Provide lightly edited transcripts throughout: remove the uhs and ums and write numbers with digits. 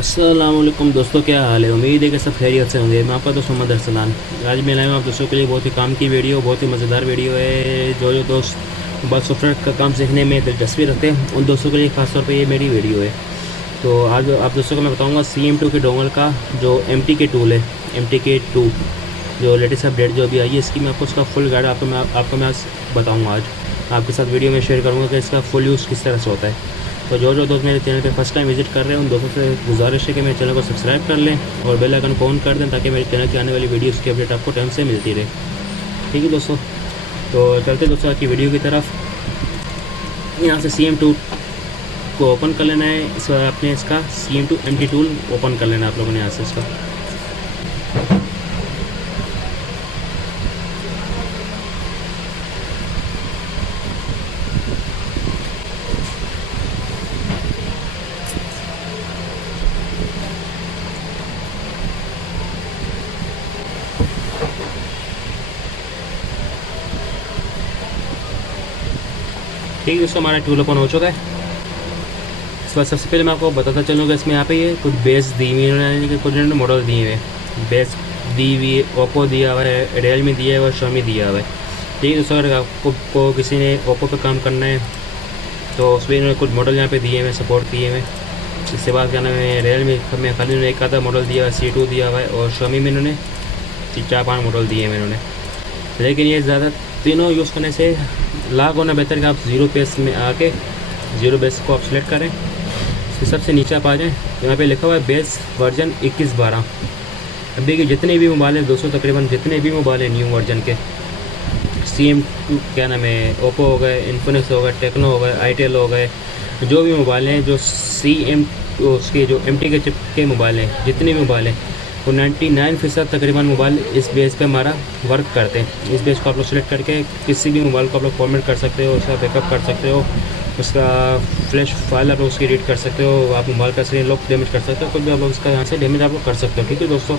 अस्सलाम वालेकुम दोस्तों, क्या हाल है। उम्मीद है कि सब खैरियत से होंगे। मैं आपका दोस्त मोहम्मद अरसलान। आज मैं लाया हूँ आप दोस्तों के लिए बहुत ही काम की वीडियो, बहुत ही मज़ेदार वीडियो है। जो दोस्त मोबाइल सॉफ्टवेयर का काम सीखने में दिलचस्पी रखते हैं उन दोस्तों के लिए खासतौर पर ये मेरी वीडियो है। तो आज आप दोस्तों को मैं बताऊँगा CM2 के डोंगल का जो MTK टूल है, MTK2 जो लेटेस्ट अपडेट जो अभी आई है इसकी मैं आपको उसका फुल गाइड आपको मैं आज बताऊँगा। आज आपके साथ वीडियो में शेयर करूँगा कि इसका फुल यूज़ किस तरह से होता है। तो जो दोस्त मेरे चैनल पे फर्स्ट टाइम विजिट कर रहे हैं उन दोस्तों से गुजारिश है कि मेरे चैनल को सब्सक्राइब कर लें और बेल आइकन को ऑन कर दें ताकि मेरे चैनल की आने वाली वीडियोस की अपडेट आपको टाइम से मिलती रहे। ठीक है दोस्तों, तो चलते दोस्तों की वीडियो की तरफ। यहाँ से CM2 को ओपन कर लेना है। इस बार आपने इसका CM2 MT टूल ओपन कर लेना है आप लोगों ने यहाँ से इसका। ठीक है दोस्तों, हमारा टूल ओपन हो चुका है। इस बार सबसे पहले मैं आपको बताता चलूँगा इसमें यहाँ पे ये कुछ बेस दी हुई है, कुछ मॉडल दिए हुए हैं। बेस दी हुई है, ओप्पो दिया हुआ है, रियलमी दिया है और Xiaomi दिया हुआ है। ठीक है दोस्तों, अगर आपको किसी ने ओप्पो पे काम करना है तो उसमें इन्होंने कुछ मॉडल यहाँ पे दिए हुए, सपोर्ट किए हुए। इसके बाद क्या नाम है, रियलमी में खाली इन्होंने एक आधा मॉडल दिया है, C2 दिया हुआ है और Xiaomi में इन्होंने 4-5 मॉडल दिए हुए इन्होंने। लेकिन ये ज़्यादा तीनों यूज़ करने से लाख होना बेहतर कि आप ज़ीरो बेस में आके ज़ीरो बेस को आप सेलेक्ट करें। इसके सबसे नीचे आप आ जाएँ, यहाँ पे लिखा हुआ है बेस वर्जन 21/12। अभी के जितने भी मोबाइल हैं दोस्तों, तकरीबन जितने भी मोबाइल हैं न्यू वर्जन के, CM2 क्या नाम है, ओप्पो हो गए, इन्फिनिक्स हो गए, टेक्नो हो गए, आईटेल हो गए, जो भी मोबाइल हैं जो उसके जो MTK चिप के मोबाइल हैं, जितने भी मोबाइल हैं वो 99% तकरीबन मोबाइल इस बेस पे हमारा वर्क करते हैं। इस बेस को आप लोग सेलेक्ट करके किसी भी मोबाइल को आप लोग फॉर्मेट कर सकते हो, उसका बैकअप कर सकते हो, उसका फ्लैश फाइल आप लोग उसकी रीड कर सकते हो, आप मोबाइल का स्क्रीन लॉक डैमेज कर सकते हो, कुछ भी आप लोग इसका यहाँ से डैमेज आप लोग कर सकते हो। ठीक है दोस्तों,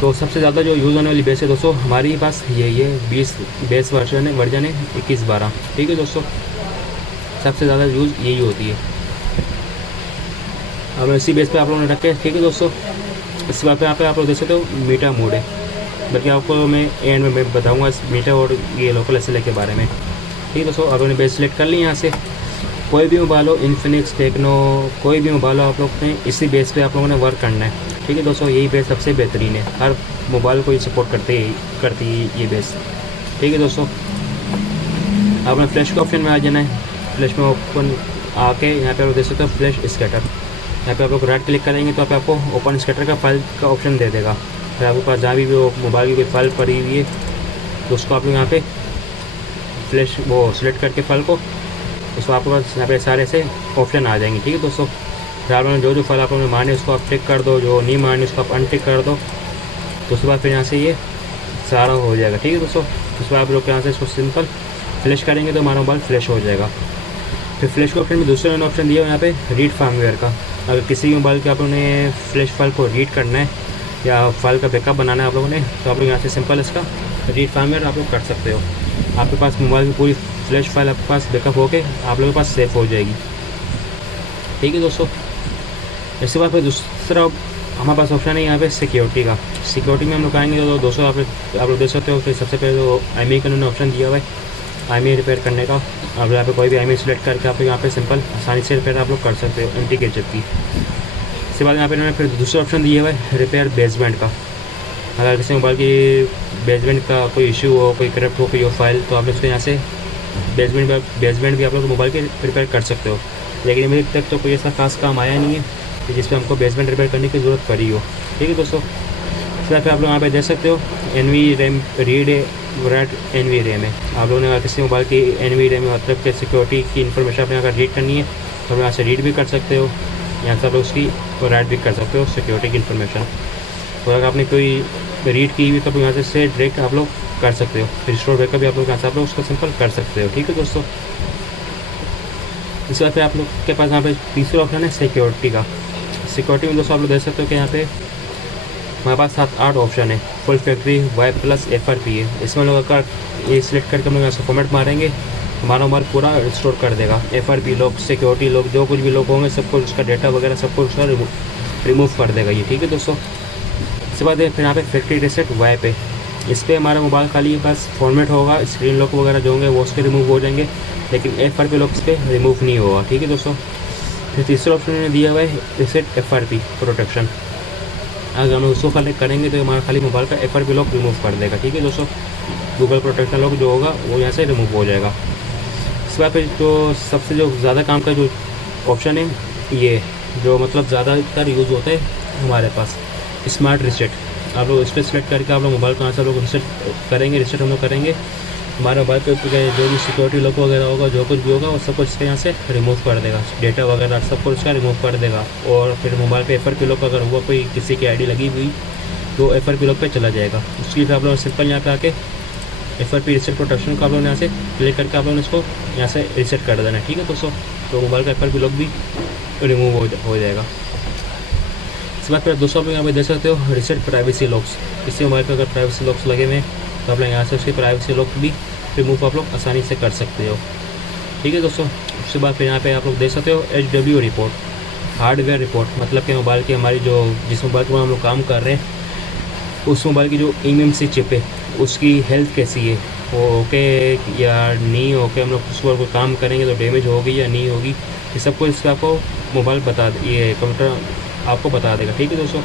तो सबसे ज़्यादा जो यूज़ होने वाली बेस है दोस्तों हमारे पास यही है, 20 बेस वर्जन है 21/12। ठीक है दोस्तों, सबसे ज़्यादा यूज़ यही होती है। अब इसी बेस पे आप लोगों ने रखे। ठीक है दोस्तों, इस बात पे यहाँ पे आप लोग देख सकते हो मीटा मोड है, बल्कि आपको मैं एंड में मैं बताऊँगा इस मीटा और ये लोकल SLA के बारे में। ठीक है दोस्तों, आप लोगों ने बेस सेलेक्ट कर ली। यहाँ से कोई भी मोबाइल हो, इन्फिनिक्स, टेक्नो, कोई भी मोबाइल हो, आप लोग ने इसी बेस पे आप लोगों ने वर्क करना है। ठीक है दोस्तों, यही बेस सबसे बेहतरीन है, हर मोबाइल को ये सपोर्ट करती है ये बेस। ठीक है दोस्तों, आपने फ्लैश के ऑप्शन में आ जाना है। फ्लैश में ओपन आके यहाँ पे आप देख सकते हो फ्लैश स्कैटर, यहाँ पे आप लोग राइट क्लिक करेंगे तो आपको ओपन स्कैटर का फाइल का ऑप्शन दे देगा। फिर आपके पास जहाँ भी वो मोबाइल की कोई फाइल पड़ी हुई है तो उसको आप लोग यहाँ पे फ्लैश वो सिलेक्ट करके फाइल को, उसको आपके पास यहाँ पे सारे से ऑप्शन आ जाएंगे। ठीक है दोस्तों, फिर आप लोगों ने जो फाइल आप लोगों ने मारनी उसको आप टिक कर दो, जो नहीं मारनी उसको आप अनटिक कर दो। तो उसके बाद फिर यहाँ से ये सारा हो जाएगा। ठीक है दोस्तों, उसके बाद आप लोग यहाँ से इसको सिंपल फ्लैश करेंगे तो हमारा मोबाइल फ्लैश हो जाएगा। फिर फ्लैश के ऑप्शन में दूसरे मैंने ऑप्शन दिया यहाँ पे रीड फर्मवेयर का। अगर किसी भी मोबाइल के आप लोगों ने फ्लैश फाइल को रीड करना है या फाइल का बैकअप बनाना है आप लोगों ने, तो आप लोग यहाँ से सिंपल इसका रीड फर्मवेयर आप लोग कर सकते हो। आपके पास मोबाइल की पूरी फ्लैश फाइल आपके पास बैकअप होके आप लोगों के पास सेव हो जाएगी। ठीक है दोस्तों, इसके बाद फिर दूसरा हमारे पास ऑप्शन है यहाँ पे सिक्योरिटी का। सिक्योरिटी में हम लोग आएंगे तो दोस्तों आप लोग देख सकते हो कि सबसे पहले तो IMEI का उन्होंने ऑप्शन दिया हुआ है IMEI रिपेयर करने का। आप यहाँ पे कोई भी IMEI सेलेक्ट करके आप यहाँ पे सिंपल आसानी से रिपेयर आप लोग कर सकते हो MTK चिप की। इसके बाद यहाँ पे इन्होंने फिर दूसरा ऑप्शन दिया हुआ है रिपेयर बेसबैंड का। अगर किसी मोबाइल की बेसबैंड का कोई इशू हो, कोई करप्ट हो, कोई हो फाइल, तो आप लोग यहाँ से बेसबैंड भी आप लोग मोबाइल के रिपेयर कर सकते हो। लेकिन अभी तक तो कोई ऐसा खास काम आया नहीं है कि जिस पर हमको बेसबैंड रिपेयर करने की ज़रूरत पड़ी हो। ठीक है दोस्तों, इसके बाद आप लोग यहाँ पे देख सकते हो NVRAM रीड राइट NVRAM है। आप लोगों ने अगर किसी मोबाइल की NVRAM मतलब के सिक्योरिटी की इन्फॉर्मेशन अपने अगर रीड करनी है तो आप यहाँ से रीड भी कर सकते हो, यहाँ से आप लोग उसकी राइट भी कर सकते हो सिक्योरिटी की इन्फॉर्मेशन। और अगर आपने कोई रीड की हुई तो आप यहाँ से डायरेक्ट आप लोग कर सकते हो। फिर स्टोर बैकअप भी आप लोग यहाँ से आप लोग उसको सिंपल कर सकते हो। ठीक है दोस्तों, इसके बाद फिर आप लोग के पास यहाँ पे तीसरा ऑप्शन है सिक्योरिटी का। सिक्योरिटी में दोस्तों आप लोग देख सकते हो कि यहाँ पे हमारे पास 7-8 ऑप्शन है। Full factory, Y plus, FRP है। इसमें लोग अगर ये सिलेक्ट करके हम लोग यहाँ से फॉर्मेट मारेंगे हमारा मोबाइल पूरा रिस्टोर कर देगा। FRP लॉक, सिक्योरिटी लॉक, जो कुछ भी लॉक होंगे सब कुछ उसका डेटा वगैरह सब कुछ उसका रिमूव कर देगा ये, ठीक है दोस्तों। इसके बाद फिर यहाँ पे फैक्ट्री रीसेट वाई पे, इस पर हमारा मोबाइल खाली बस फॉर्मेट होगा, स्क्रीन लॉक वगैरह जो होंगे वो उसके रिमूव हो जाएंगे, लेकिन FRP लॉक इस पर रिमूव नहीं होगा, ठीक है दोस्तों। फिर तीसरा ऑप्शन ने दिया हुआ है रीसेट FRP प्रोटेक्शन। अगर हम उसको कलेक्ट करेंगे तो हमारा खाली मोबाइल का FRP लॉक रिमूव कर देगा, ठीक है दोस्तों। गूगल प्रोटेक्शन लॉक जो होगा वो यहाँ से रिमूव हो जाएगा। इसके बाद फिर जो सबसे जो ज़्यादा काम का जो ऑप्शन है ये, जो मतलब ज़्यादातर यूज़ होता है हमारे पास, स्मार्ट रीसेट। आप लोग इस पर सेलेक्ट करके आप लोग मोबाइल को यहाँ से लोग रीसेट करेंगे, रीसेट हम लोग करेंगे, हमारे मोबाइल पे जो भी सिक्योरिटी लॉक वगैरह होगा, जो कुछ भी होगा वो सब कुछ इसके यहाँ से रिमूव कर देगा, डेटा वगैरह सब कुछ इसका रिमूव कर देगा। और फिर मोबाइल पे FRP लॉक अगर हुआ कोई किसी की ID लगी हुई तो FRP लॉक पे चला जाएगा। उसके लिए आप लोग सिंपल यहाँ पे आके FRP रीसेट प्रोटेक्शन का आप लोग यहाँ से क्लिक करके आप लोगों ने इसको यहाँ से रीसेट कर देना है, ठीक है दोस्तों। तो मोबाइल का FRP लॉक भी रिमूव हो जाएगा। इसके बाद फिर दोस्तों आप यहाँ पे देख सकते हो रीसेट प्राइवेसी लॉक्स। किसी मोबाइल पर अगर प्राइवेसी लॉक्स लगे हुए हैं तो आप लोग यहाँ से उसके प्राइवेसी लॉक भी रिमूव आप लोग आसानी से कर सकते हो, ठीक है दोस्तों। उसके बाद फिर यहाँ पे आप लोग देख सकते हो HW रिपोर्ट, हार्डवेयर रिपोर्ट, मतलब कि मोबाइल की हमारी जो जिस मोबाइल पर हम लोग काम कर रहे हैं उस मोबाइल की जो eMMC चिप है उसकी हेल्थ कैसी है, वो ओके या नहीं ओके, हम लोग उस पर कोई काम करेंगे तो डैमेज होगी या नहीं होगी, ये सब कुछ इसका आपको मोबाइल ये कंप्यूटर आपको बता देगा, ठीक है दोस्तों।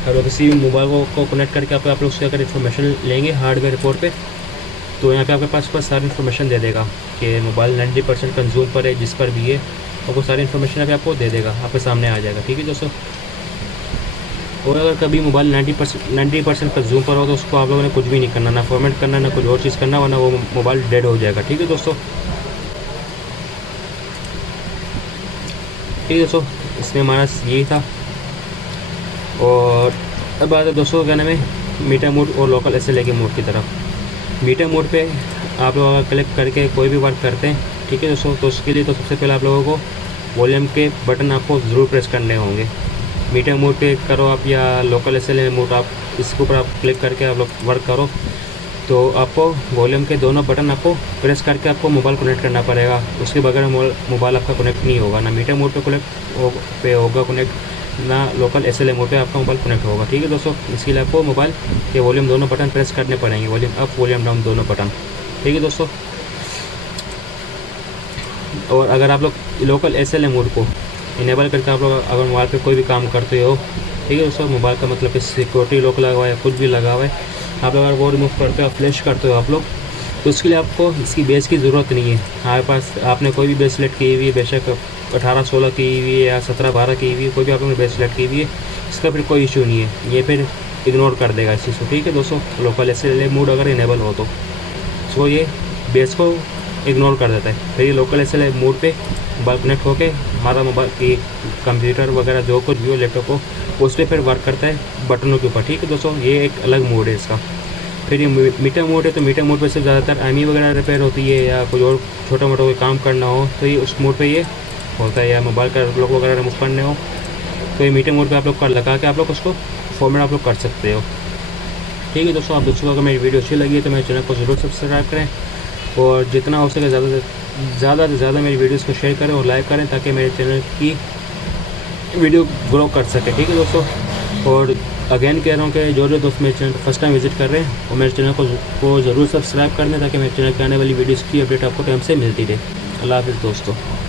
अगर किसी भी मोबाइल को कनेक्ट करके आप लोग उससे अगर इन्फॉर्मेशन लेंगे हार्डवेयर रिपोर्ट पे, तो यहाँ पे आपके पास सारी इन्फॉर्मेशन दे देगा कि मोबाइल 90% कंज्यूम पर है, जिस पर भी है और वो सारी इन्फॉर्मेशन अभी आपको दे देगा, आपके सामने आ जाएगा, ठीक है दोस्तों। और अगर कभी मोबाइल 90% कंज्यूम पर हो तो उसको आप लोगों ने कुछ भी नहीं करना, ना फॉर्मेट करना, ना कुछ और चीज़ करना, वरना वो मोबाइल डेड हो जाएगा, ठीक है दोस्तों। ठीक है दोस्तों, इसमें हमारा यही था। और अब बात है दोस्तों क्या नाम है मीटा मोड और लोकल SLA के मोड की तरफ। मीटा मोड पे आप लोग अगर क्लिक करके कोई भी वर्क करते हैं, ठीक है दोस्तों, तो उसके लिए तो सबसे पहले आप लोगों को वॉल्यूम के बटन आपको ज़रूर प्रेस करने होंगे। मीटा मोड पे करो आप या लोकल SLA मोड, आप इसके ऊपर आप क्लिक करके आप लोग वर्क करो तो आपको वॉल्यूम के दोनों बटन आपको प्रेस करके आपको मोबाइल कनेक्ट करना पड़ेगा। उसके बगैर मोबाइल आपका कनेक्ट नहीं होगा, ना मीटा मोड पे होगा कनेक्ट, ना लोकल SLA मोड पे आपका मोबाइल कनेक्ट होगा, ठीक है दोस्तों। इसके लिए आपको मोबाइल के वॉल्यूम दोनों बटन प्रेस करने पड़ेंगे, वॉल्यूम अप वॉल्यूम डाउन दोनों बटन, ठीक है दोस्तों। और अगर आप लोग लोकल SLA मोड को इनेबल करके आप लोग अगर मोबाइल पे कोई भी काम करते हो, ठीक है दोस्तों, मोबाइल का मतलब कि सिक्योरिटी लॉक लगा हुआ है, कुछ भी लगा हुआ है, आप लोग अगर वो रिमूव करते हो, फ्लैश करते हो आप लोग, तो उसके लिए आपको इसकी बेस की ज़रूरत नहीं है। हमारे पास आपने कोई भी बेस सेलेक्ट की हुई है, बेशक 18-16 की हुई है या 17-12 की हुई है, कोई भी आप लोगों ने बेस सेलेक्ट की हुई है, इसका फिर कोई इशू नहीं है, ये फिर इग्नोर कर देगा इस चीज़ को, ठीक है दोस्तों। लोकल SLA मोड अगर इनेबल हो तो सो ये बेस को इग्नोर कर देता है। फिर ये लोकल SLA मोड पे मोबाइल कनेक्ट होके हमारा मोबाइल की कंप्यूटर वगैरह जो कुछ भी हो, लैपटॉप हो, उस पर फिर वर्क करता है बटनों के ऊपर, ठीक है दोस्तों। ये एक अलग मोड है इसका। फिर ये मीटर मोड है, तो मीटर मोड पे सिर्फ ज़्यादातर IMEI वगैरह रिपेयर होती है या कोई और छोटा मोटा कोई काम करना हो तो ये उस मोड पे ये होता है, या मोबाइल का लॉक वगैरह रिमूव करने हो तो ये मीटर मोड पे आप लोग लगा के आप लोग उसको फॉर्मेट आप लोग कर सकते हो, ठीक है दोस्तों। आप दोस्तों को अगर मेरी वीडियो अच्छी लगी है तो मेरे चैनल को ज़रूर सब्सक्राइब करें और जितना हो सके ज़्यादा से ज़्यादा मेरी वीडियोज़ को शेयर करें और लाइक करें ताकि मेरे चैनल की वीडियो ग्रो कर सके, ठीक है दोस्तों। और अगेन कह रहा हूँ कि जो दोस्त मेरे चैनल फर्स्ट टाइम विजिट कर रहे हैं वो मेरे चैनल को ज़रूर सब्सक्राइब कर लें ताकि मेरे चैनल की आने वाली वीडियोज़ की अपडेट आपको टाइम से मिलती रहे। अल्लाह हाफ़िज़ दोस्तों।